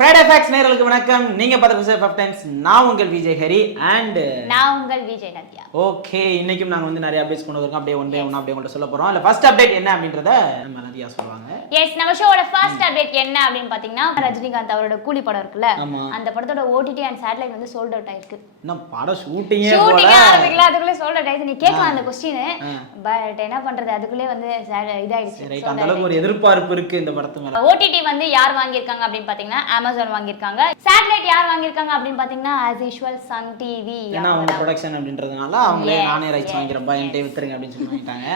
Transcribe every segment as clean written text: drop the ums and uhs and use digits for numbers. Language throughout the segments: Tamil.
ஃப்ரைடே ஃபேக்ஸ் நேயர்களுக்கு வணக்கம். நீங்க பார்த்துட்டு ஃபைவ் டைம்ஸ். நான் உங்கள் விஜய் ஹரி அண்ட் நான் உங்கள் விஜய் நதியா. ஓகே, இன்னைக்கும் நாங்க வந்து நிறைய அப்டேட்ஸ் கொண்டு வந்திருக்கோம். அப்படியே ஒன் பை ஒன் அப்படியே உங்கள்ட்ட சொல்ல போறோம். இல்ல ஃபர்ஸ்ட் அப்டேட் என்ன அப்படின்றத நம்ம நதியா சொல்லுவாங்க. எஸ், நம்ம ஷோவோட ஃபர்ஸ்ட் அப்டேட் என்ன அப்படின்னு பாத்தீங்கன்னா, ரஜினிகாந்த் அவரோட கூலி படம் இருக்குல்ல, அந்த படத்தோட ஓடிடி அண்ட் சேட்டலைட் வந்து சோல்ட் அவுட் ஆயிருக்கு. இன்னும் படம் ஷூட்டிங்கே ஆரம்பிக்கல, அதுக்குள்ளே சோல்ட் அவுட் ஆயிடுச்சு. நீ கேட்கலாம் அந்த கொஸ்டின், பட் என்ன பண்றது, அதுக்குள்ளே வந்து இதாயிடுச்சு. ரைட், அந்த அளவுக்கு ஒரு எதிர்பார்ப்பு இருக்கு இந்த படத்து மேல. ஓடிடி வந்து யார் வாங்கியிருக்காங்க அப்படின்னு பாத்தீங்கன்னா அமேசான் வாங்கியிருக்காங்க. சேட்டலைட் யார் வாங்கியிருக்காங்க அப்படின்னு பாத்தீங்கன்னா as usual சன் டிவி. ஏன்னா அவங்க ப்ரொடக்ஷன் அப்படின்றதுனால அவங்களே நானே ரைட்ஸ் வாங்கிக்கிறேன் என்கிட்ட வித்துருங்க அப்படின்னு சொல்லிட்டாங்க.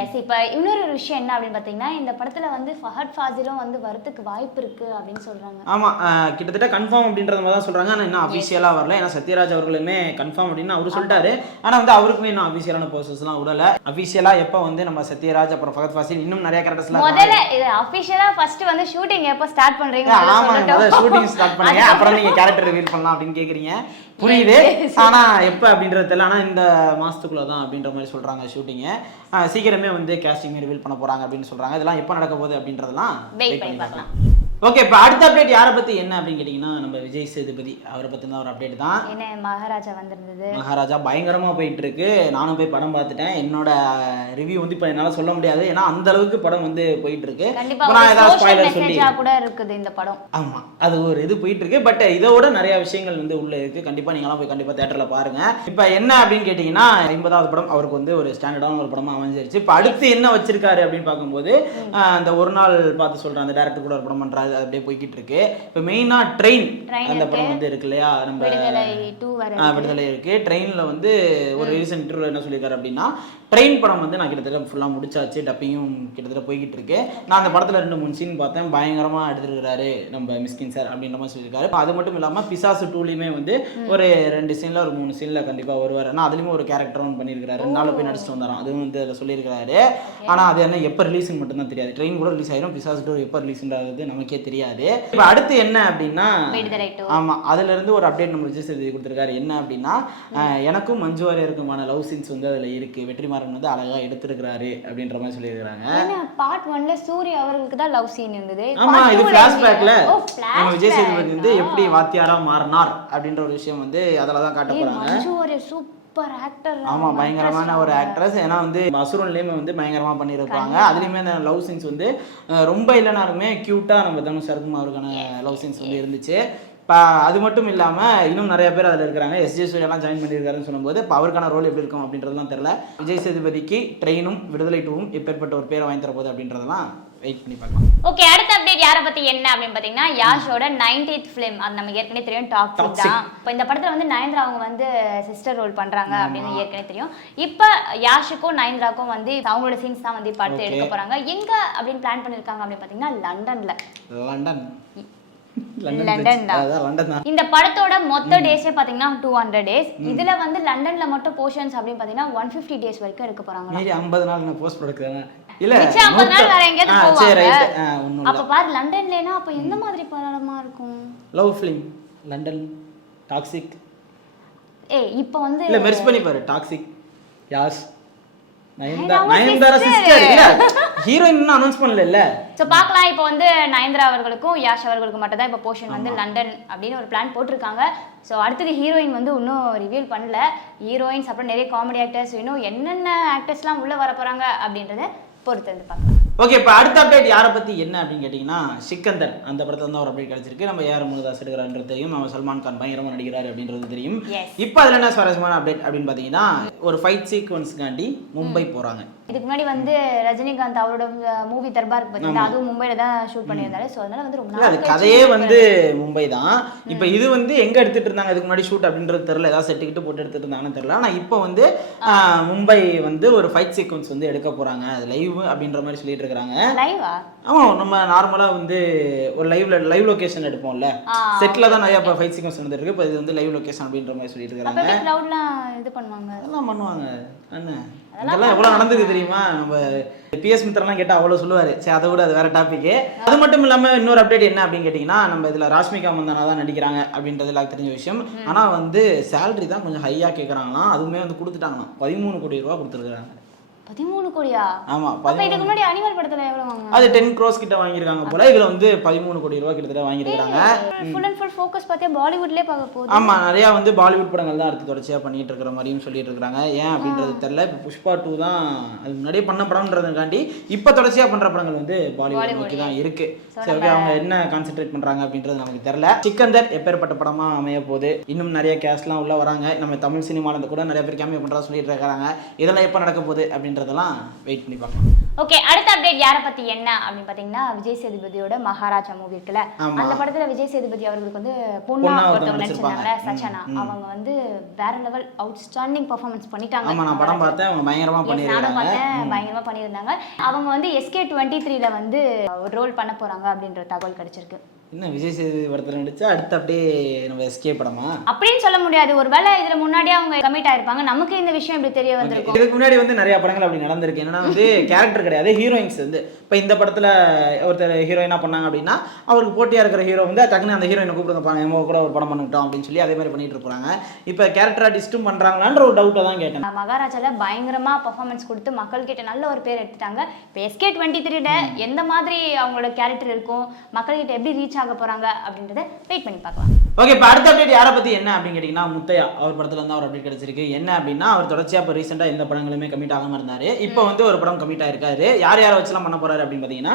எஸ், இப்போ இன்னொரு விஷயம் என்ன அப்படின்னு பாத்தீங்கன்னா, இந்த படத்துல வந்து ஃபஹத் ஃபாசிலும் வந்து வரதுக்கு வாய்ப்பு இருக்கு அப்படின்னு சொல்றாங்க. ஆமா, கிட்டத்தட்ட கன்ஃபார்ம் அப்படின்றது மாதிரி தான் சொல்றாங்க. ஆனா இன்னும் அபிஷியலா வரல. ஏன்னா சத்யராஜ் அவர்களுமே கன்ஃபார்ம் அப்படின்னு அவரு சொல்லிட்டாரு. ஆனா வந்து அவருக்குமே இன்னும் அபிஷியலான ப்ரோசஸ் எல்லாம் விடல. அபிஷியலா எப்ப வந்து நம்ம சத்யராஜ் அப்புறம் ஃபஹத் ஃபாசில் இன்னும் நிறைய கேரக்டர்ஸ்லாம் முதல்ல இது அபிஷியலா ஃபர்ஸ்ட் வந்து ஷூட்டிங் எப்ப ஸ்டார்ட் பண்றீங்க? ஆமா, முதல்ல ஷூட்டிங் ஸ்டார்ட் பண்ணுங்க, அப்புறம் நீங்க கேரக்டர் ரிவீல் பண்ணலாம் அப்படின்னு கேக்குறீங்க. புரியுது, ஆனா எப்ப அப்படின்றது தெரியல. ஆனா இந்த மாசத்துக்குள்ள தான் அப்படின்ற மாதிரி சொல்றாங்க ஷூட்டிங்க. சீக்கிரமே வந்து கேஸ்டிங் ரிவீல் பண்ண போறாங்க அப்படின்னு சொல்றாங்க. இதெல்லாம் எப்ப நடக்க போகுது அப்படின்றதெல்லாம் வெயிட் பண்ணி பார்க்கலாம். ஓகே, இப்போ அடுத்த அப்டேட் யாரை பத்தி என்ன அப்படின்னு கேட்டீங்கன்னா, நம்ம விஜய் சேதுபதி அவரை பத்தி தான் ஒரு அப்டேட் தான். என்ன மகாராஜா வந்திருந்தது. மகாராஜா பயங்கரமா போயிட்டு இருக்கு. நானும் போய் படம் பார்த்துட்டேன். என்னோட ரிவ்யூ வந்து இப்போ என்னால சொல்ல முடியாது, ஏன்னா அந்த அளவுக்கு படம் வந்து போயிட்டு இருக்கு. நான் ஏதாவது ஸ்பாயிலர் சொல்லி கூட இருக்குது இந்த படம். ஆமா, அது ஒரு இது போயிட்டு இருக்கு. பட் இதோட நிறைய விஷயங்கள் வந்து உள்ள இருக்கு. கண்டிப்பா நீங்களாம் போய் கண்டிப்பா தியேட்டர்ல பாருங்க. இப்போ என்ன அப்படின்னு கேட்டீங்கன்னா, 50வது படம் அவருக்கு வந்து ஒரு ஸ்டாண்டர்டான ஒரு படமா அமைஞ்சிருச்சு. இப்போ அடுத்து என்ன வச்சிருக்காரு அப்படின்னு பார்க்கும்போது, அந்த ஒரு நாள் பார்த்து சொல்றேன், அந்த டைரக்டர் கூட ஒரு படம் பண்றாரு, அப்படியே போய்கிட்டு இருக்கு. இப்போ மெயினா ட்ரெயின் அந்த படம் வந்து இருக்கு இல்லையா, நம்ம விடுதலை இருக்கு. ட்ரெயின்ல வந்து ஒரு ரீசன்ட் இன்டர்வியூல என்ன சொல்லியிருக்காரு அப்படின்னா, ட்ரெயின் படம் வந்து நான் கிட்டத்தட்ட ஃபுல்லா முடிச்சாச்சு, டப்பிங்கும் கிட்டத்தட்ட போய்கிட்டு இருக்கு. நான் அந்த படத்துல 2-3 சீன் பார்த்தேன், பயங்கரமா எடுத்துருக்காரு நம்ம மிஸ்கின் சார் அப்படின்ற மாதிரி சொல்லியிருக்காரு. அது மட்டும் இல்லாம பிசாசு 2லயுமே வந்து ஒரு 2 சீன்ல ஒரு 3 சீன்ல கண்டிப்பா வருவார். ஆனா அதுலயுமே ஒரு கேரக்டர் ஒன் பண்ணியிருக்காரு. 2 நாள் போய் நடிச்சுட்டு வந்தாராம். அதுவும் வந்து அதில் சொல்லியிருக்காரு. ஆனா அது என்ன எப்போ ரிலீஸ்ன்னு மட்டும் தான் தெரியாது. ட்ரெயின் கூட ரிலீஸ் ஆயிரும், பிசாசு 2 எப்போ ரிலீஸ்ன்றது நமக்கே தெரியாது. இப்போ அடுத்து என்ன அப்படின்னா, ஆமா, அதுல இருந்து ஒரு அப்டேட் நம்ம விஜய் சேதுபதி கொடுத்திருக்காரு. என்ன அப்படின்னா, எனக்கும் மஞ்சு வாரியருக்குமான லவ் சீன்ஸ் வந்து அதுல இருக்கு, வெற்றிமாறன் வந்து அழகா எடுத்திருக்காரு அப்படின்ற மாதிரி சொல்லியிருக்காங்க. பார்ட் 1ல சூர்யா அவர்களுக்கு தான் லவ் சீன் இருந்தது. ஆமா, இது ஃபிளாஷ்பேக்ல நம்ம விஜய் சேதுபதி வந்து எப்படி வாத்தியாரா மாறினார் அப்படின்ற ஒரு விஷயம் வந்து அதில் தான் காட்ட போறாங்க. Manju Warrier super actor. ஆமா, பயங்கரமான ஒரு ஆக்ட்ரஸ். ஏன்னா வந்து அசுரன்லயுமே வந்து பயங்கரமா பண்ணியிருப்பாங்க. அதுலயுமே அந்த லவ் சீன்ஸ் வந்து ரொம்ப இல்லைனாலுமே கியூட்டா நம்ம தனுஷ் சரத்குமார் அவருக்கான லவ் சீன்ஸ் வந்து இருந்துச்சு. அது மட்டும் இல்லாமல் இன்னும் நிறைய பேர் அதில் இருக்கிறாங்க. எஸ்ஜே சூர்யாலாம் ஜாயின் பண்ணியிருக்காருன்னு சொல்லும்போது இப்போ அவருக்கான ரோல் எப்படி இருக்கும் அப்படின்றதுலாம் தெரியல. விஜய் சேதுபதிக்கு ட்ரெயினும் விடுதலை 2வும் எப்பேற்பட்ட ஒரு பேரை வாங்கி தர போகுது அப்படின்றதெல்லாம் வெயிட் பண்ணி பார்க்கலாம். ஓகே, அடுத்த அப்டேட் யாரை பத்தி என்ன அப்படின்னு பாத்தீங்கன்னா, யாஷோட 90th ஃபிலிம். அது நமக்கு ஏற்கனவே தெரியும், டாக்ஸிக் தான். இப்போ இந்த படத்துல வந்து நயன்தாரா அவங்க வந்து சிஸ்டர் ரோல் பண்றாங்க அப்படின்னு ஏற்கனவே தெரியும். இப்போ யாஷுக்கும் நயன்தாராக்கும் வந்து அவங்களோட சீன்ஸ் தான் வந்து படத்தை எடுக்க போறாங்க. எங்க அப்படின்னு பிளான் பண்ணிருக்காங்க அப்படின்னு பாத்தீங்கன்னா, லண்டன் இந்த படத்தோட மொத்த டேஸே பாத்தீங்கன்னா 200 டேஸ். இதுல வந்து லண்டன்ல மட்டும் போர்ஷன்ஸ் அப்படின்னு பாத்தீங்கன்னா 150 டேஸ் வரைக்கும் எடுக்க போறாங்க. 50 நாள் நான் போஸ்ட் ப்ரொடக்ஷன் இல்ல, 50 நாள் வேற எங்கயாவது போவாங்க. அப்ப பாரு, லண்டன்லனா அப்ப எந்த மாதிரி படமா இருக்கும்? Love film London toxic. இப்போ வந்து இல்ல மெர்ஜ் பண்ணி பாரு, டாக்ஸிக் யாஷ் நயன்தாரா சிஸ்டர். இல்ல ஹீரோயின் இன்னும் அனௌன்ஸ் பண்ணல இல்ல. சோ பார்க்கலாம். இப்போ வந்து நயன்தாரா அவர்களுக்கும் யாஷ் அவர்களுக்கும் மட்டும் தான் இப்போ போர்ஷன் வந்து லண்டன் அப்படின்னு ஒரு பிளான் போட்டிருக்காங்க. ஸோ அடுத்தது ஹீரோயின் வந்து இன்னும் ரிவீல் பண்ணல. ஹீரோயின்ஸ் அப்புறம் நிறைய காமெடி ஆக்டர்ஸ், இன்னும் என்னென்ன ஆக்டர்ஸ்லாம் உள்ள வர போறாங்க அப்படின்றத பொறுத்து வந்து பார்க்கலாம். ஓகே, இப்போ அடுத்த அப்டேட் யாரை பத்தி என்ன அப்படின்னு கேட்டீங்கன்னா, சிக்கந்தர் அந்த படத்துல தான் ஒரு அப்டேட் கிடைச்சிருக்கு. நம்ம யார் முருகதாஸ் எடுக்கிறாருன்றது தெரியும், நம்ம சல்மான் கான் பயங்கரமா நடிக்கிறாரு அப்படின்றது தெரியும். இப்போ அதுல என்ன சுவாரஸ்யமான அப்டேட் அப்படின்னு பாத்தீங்கன்னா, ஒரு ஃபைட் சீக்வன்ஸ்காண்டி மும்பை போறாங்க. இதுக்கு முன்னாடி வந்து ரஜினிகாந்த் அவரோட மூவி தர்பார் பார்த்தீங்கன்னா அதுவும் மும்பைல தான் ஷூட் பண்ணியிருந்தாரு. ஸோ அதனால வந்து ரொம்ப அது கதையே வந்து மும்பை தான். இப்போ இது வந்து எங்க எடுத்துட்டு இருந்தாங்க இதுக்கு முன்னாடி ஷூட் அப்படின்றது தெரியல, ஏதாவது செட்டுக்கிட்டு போட்டு எடுத்துட்டு இருந்தாங்கன்னு தெரியல. ஆனா இப்போ வந்து மும்பை வந்து ஒரு ஃபைட் சீக்வன்ஸ் வந்து எடுக்க போறாங்க. அது லைவ் அப்படின்ற மாதிரி சொல்லிட்டு இருக்காங்க. லைவா? ஆமா, நம்ம நார்மலா வந்து ஒரு லைவ் லொகேஷன் எடுப்போம்ல, செட்ல தான் நிறைய ஃபைட் சீக்வன்ஸ் வந்துட்டு இருக்கு. இப்போ இது வந்து லைவ் லொகேஷன் அப்படின்ற மாதிரி சொல்லிட்டு இருக்காங்க. அப்ப கிரவுட்லாம் இது பண்ணுவாங்க, அதெல்லாம் பண்ணுவாங்க. என்ன இதெல்லாம் எவ்வளவு நடந்துக்கு தெரியுமா? நம்ம PS மித்ரன்லாம் கேட்டால் அவ்வளோ சொல்லுவார். சரி, அதை விட அது வேற டாபிக். அது மட்டும் இல்லாமல் இன்னொரு அப்டேட் என்ன அப்படின்னு கேட்டிங்கன்னா, நம்ம இதில் ராஷ்மிகா மந்தானா தான் நடிக்கிறாங்க அப்படின்றது எல்லாருக்கும் தெரிஞ்ச விஷயம். ஆனால் வந்து சேலரி தான் கொஞ்சம் ஹையாக கேட்குறாங்களாம். அதுவுமே வந்து கொடுத்துட்டாங்களாம். 13 கோடி ரூபா கொடுத்துருக்குறாங்க. 13 கோடியா? ஆமா அப்ப இதுக்கு முன்னாடி அனிமல் படத்துல எவ்வளவு வாங்குனாங்க? அது 10 crores கிட்ட வாங்கியிருக்காங்க போல. இதுல வந்து 13 கோடி ரூபாய் கிட்டத்தட்ட வாங்கியிருக்காங்க. ஃபுல் அண்ட் ஃபுல் ஃபோக்கஸ் பார்த்தா பாலிவுட்லயே பார்க்க போகுது. ஆமா, நிறைய வந்து பாலிவுட் படங்கள் தான் அடுத்து தொடர்ச்சியா பண்ணிட்டு இருக்கிற மாதிரியும் சொல்லிட்டு இருக்காங்க. ஏன் அப்படின்றது தெரியல. இப்போ புஷ்பா 2 தான் அது முன்னாடியே பண்ண படம்ன்றதுக்காண்டி இப்போ தொடர்ச்சியா பண்ற படங்கள் வந்து பாலிவுட் நோக்கி தான் இருக்கு. சரி, ஓகே, அவங்க என்ன கான்சென்ட்ரேட் பண்றாங்க அப்படின்றது நமக்கு தெரியல. சிக்கந்தர் எப்பேற்பட்ட படமா அமைய போகுது, இன்னும் நிறைய கேஸ்ட்லாம் உள்ள வராங்க. நம்ம தமிழ் சினிமால இருந்து கூட நிறைய பேர் கேமியோ பண்றா சொல்லிட்டு இருக்காங்க. இதெல்லாம் எப்ப நடக்க போகுது அப்படின்றதெல்லாம் வெயிட் பண்ணி பார்க்கலாம். ஓகே, அடுத்த அப்டேட் யாரை பத்தி என்ன அப்படின்னு பாத்தீங்கன்னா, விஜய் சேதுபதியோட மகாராஜா மூவி இருக்குல்ல, அந்த படத்துல விஜய் சேதுபதி அவர்களுக்கு வந்து பொண்ணா ஒருத்தவங்க நடிச்சிருந்தாங்க, சச்சனா. அவங்க வந்து வேற லெவல் அவுட்ஸ்டாண்டிங் பெர்ஃபார்மன்ஸ் பண்ணிட்டாங்க. ஆமா, நான் படம் பார்த்தேன், அவங்க பயங்கரமா பண்ணிருக்காங்க. பயங்கரமா பண்ணியிருந்தாங்க. அவங்க வந்து SK23ல வந்து ஒரு ரோல் பண்ண போறாங்க அப்படின்ற தகவல் கிடைச்சிருக்கு. என்ன விஜய் சேதுபதி படத்துல நடிச்சா அடுத்து அப்படியே நம்ம எஸ்கே படமா அப்படின்னு சொல்ல முடியாது. ஒருவேளை இதுல முன்னாடியே அவங்க கமிட் ஆயிருப்பாங்க. நமக்கு இந்த விஷயம் இப்படி தெரிய வந்திருக்கும். இதுக்கு முன்னாடி வந்து நிறைய படங்கள் அப்படி நடந்திருக்கு. என்னன்னா வந்து கேரக்டர் கிடையாது, ஹீரோயின்ஸ் வந்து இப்போ இந்த படத்துல ஒருத்தர் ஹீரோயினா பண்ணாங்க அப்படின்னா அவருக்கு போட்டியா இருக்கிற ஹீரோ வந்து டக்குன்னு அந்த ஹீரோயினை கூப்பிடுங்க, நம்ம கூட ஒரு படம் பண்ணிட்டோம் அப்படின்னு சொல்லி அதே மாதிரி பண்ணிட்டு இருப்பாங்க. இப்போ கேரக்டர் ஆர்டிஸ்டும் பண்றாங்களான்ற ஒரு டவுட்டை தான் கேட்டேன். மகாராஜால பயங்கரமா பெர்ஃபார்மன்ஸ் கொடுத்து மக்கள் கிட்ட நல்ல ஒரு பேர் எடுத்துட்டாங்க. இப்போ SK23ல எந்த மாதிரி அவங்களோட கேரக்டர் இருக்கும், மக்கள் கிட்ட எப்படி ரீச் ஆக போறாங்க அப்படின்றத வெயிட் பண்ணி பார்க்கலாம். ஓகே, இப்போ அடுத்த அப்டேட் யாரை பத்தி என்ன அப்படின்னு கேட்டீங்கன்னா, முத்தையா அவர் படத்துல இருந்து ஒரு அப்டேட் கிடைச்சிருக்கு. என்ன அப்படின்னா, அவர் தொடர்ச்சியா இப்போ ரீசெண்டா எந்த படங்களுமே கமிட் ஆகாம இருந்தாரு. இப்போ வந்து ஒரு படம் கமிட் ஆயிருக்காரு. யாரை வச்சுலாம் பண்ண போறாரு அப்படின்னு பாத்தீங்கன்னா,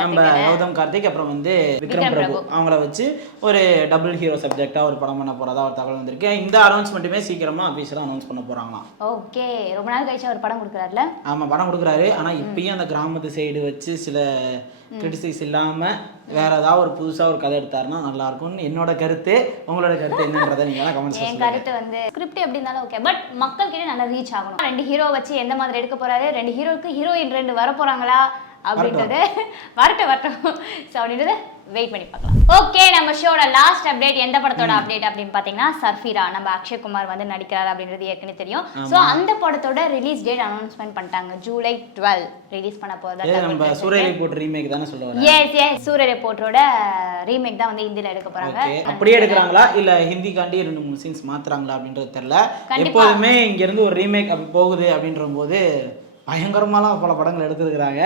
நம்ம கௌதம் கார்த்திக் அப்புறம் வந்து விக்ரம் பிரபு அவங்கள வச்சு ஒரு டபுள் ஹீரோ சப்ஜெக்டா ஒரு படம் பண்ண போறதா ஒரு தகவல் வந்திருக்கு. இந்த அனௌன்ஸ்மெண்ட்டுமே சீக்கிரமா அபிஷியலா அனௌன்ஸ் பண்ண போறாங்களாம். ஓகே, ரொம்ப நாள் கழிச்சு ஒரு படம் கொடுக்குறாருல. ஆமா, படம் கொடுக்குறாரு. ஆனா இப்பயும் அந்த கிராமத்து சைடு வச்சு சில கிரிட்டிசைஸ் இல்லாம வேற ஏதாவது ஒரு புதுசா ஒரு கதை எடுத்தாருன்னா நல்லா இருக்கும்னு என்னோட கருத்து. உங்களோட கருத்து என்னன்றதை நீங்க கமெண்ட்ஸ் பண்ணுங்க. என் கருத்து வந்து ஸ்கிரிப்ட் எப்படி இருந்தாலும் ஓகே, பட் மக்கள் கிட்ட நல்லா ரீச் ஆகணும். 2 ஹீரோ வச்சு எந்த மாதிரி எடுக்க போறாரு, 2 ஹீரோக்கு ஹீரோயின் 2 வர போறாங்களா அப்படின்றது வரட்டும். ஸோ அப்படின்றத வெயிட் பண்ணி பார்க்கலாம். ஓகே, நம்ம ஷோட லாஸ்ட் அப்டேட் எந்த படத்தோட அப்டேட் அப்படின்னு பாத்தீங்கன்னா, சர்ஃபிரா நம்ம அக்ஷய் குமார் வந்து நடிக்கிறார் அப்படின்றது ஏற்கனவே தெரியும். ஸோ அந்த படத்தோட ரிலீஸ் டேட் அனௌன்ஸ்மெண்ட் பண்ணிட்டாங்க. ஜூலை 12 ரிலீஸ் பண்ண போறதா. நம்ம சூரிய ரிப்போர்ட் ரீமேக் தானே சொல்லுவாங்க. எஸ் சூரிய ரிப்போர்ட்டோட ரீமேக் தான் வந்து ஹிந்தில எடுக்க போறாங்க. அப்படியே எடுக்கறாங்களா இல்ல ஹிந்தி காண்டி 2-3 சீன்ஸ் மாத்துறாங்களா அப்படின்றது தெரியல. எப்போதுமே இங்க இருந்து ஒரு ரீமேக் அப்படி போகுது அப்படின்ற போது பயங்கரமாலாம் பல படங்கள் எடுத்துருக்காங்க.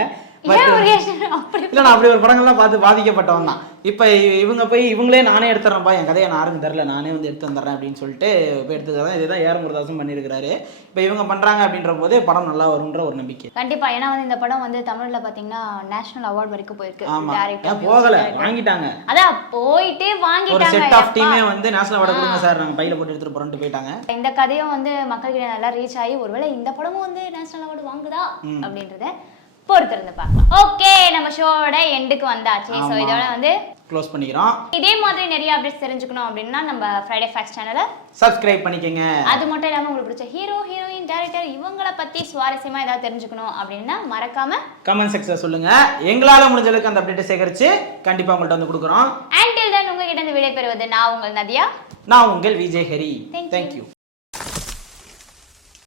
அப்படி ஒரு படங்கள்லாம் பார்த்து பாதிக்கப்பட்டவன் தான். இப்ப இவங்க போய் இவங்களே நானே எடுத்துறேன்ப்பா, என் கதையை யாருக்கும் தெரியல, நானே வந்து எடுத்து வந்துடுறேன் அப்படின்னு சொல்லிட்டு போய் எடுத்துக்கிறேன். இதுதான் ஏஆர் முருகதாஸும் பண்ணியிருக்காரு. இப்ப இவங்க பண்றாங்க அப்படின்ற போதே படம் நல்லா வரும்ன்ற ஒரு நம்பிக்கை. கண்டிப்பா, ஏன்னா வந்து இந்த படம் வந்து தமிழ்ல பாத்தீங்கன்னா நேஷனல் அவார்ட் வரைக்கும் போயிருக்கு. போகல, வாங்கிட்டாங்க. அதான் போயிட்டு வாங்கிட்டாங்க. ஒரு செட் ஆஃப் டீமே வந்து நேஷனல் அவார்டு கொடுங்க சார், நாங்க பையில போட்டு எடுத்துட்டு போறோம்னு போயிட்டாங்க. இந்த கதையும் வந்து மக்கள்கிட்ட நல்லா ரீச் ஆகி ஒருவேளை இந்த படமும் வந்து நேஷனல் அவார்டு வாங்குதா அப்படின்றத பொறுத்திருந்து பார்க்கலாம். ஓகே, நம்ம ஷோட எண்டுக்கு வந்தாச்சு. சோ இதோட வந்து க்ளோஸ் பண்ணிக்கிறோம். இதே மாதிரி நிறைய அப்டேட்ஸ் தெரிஞ்சுக்கணும் அப்படின்னா நம்ம ஃப்ரைடே ஃபேக்ட்ஸ் சேனலை சப்ஸ்கிரைப் பண்ணிக்கங்க. அது மட்டும் இல்லாம உங்களுக்கு பிடிச்ச ஹீரோ, ஹீரோயின், டைரக்டர் இவங்கள பத்தி சுவாரஸ்யமா ஏதாவது தெரிஞ்சுக்கணும் அப்படின்னா மறக்காம கமெண்ட் செக்ஷன்ல சொல்லுங்க. எங்களால முடிஞ்ச அளவுக்கு அந்த அப்டேட்டை சேகரிச்சு கண்டிப்பா உங்கள்ட்ட வந்து கொடுக்குறோம். until then உங்ககிட்ட இருந்து விடை பெறுவது நான் உங்கள் நதியா, நான் உங்கள் விஜய் ஹரி. Thank you.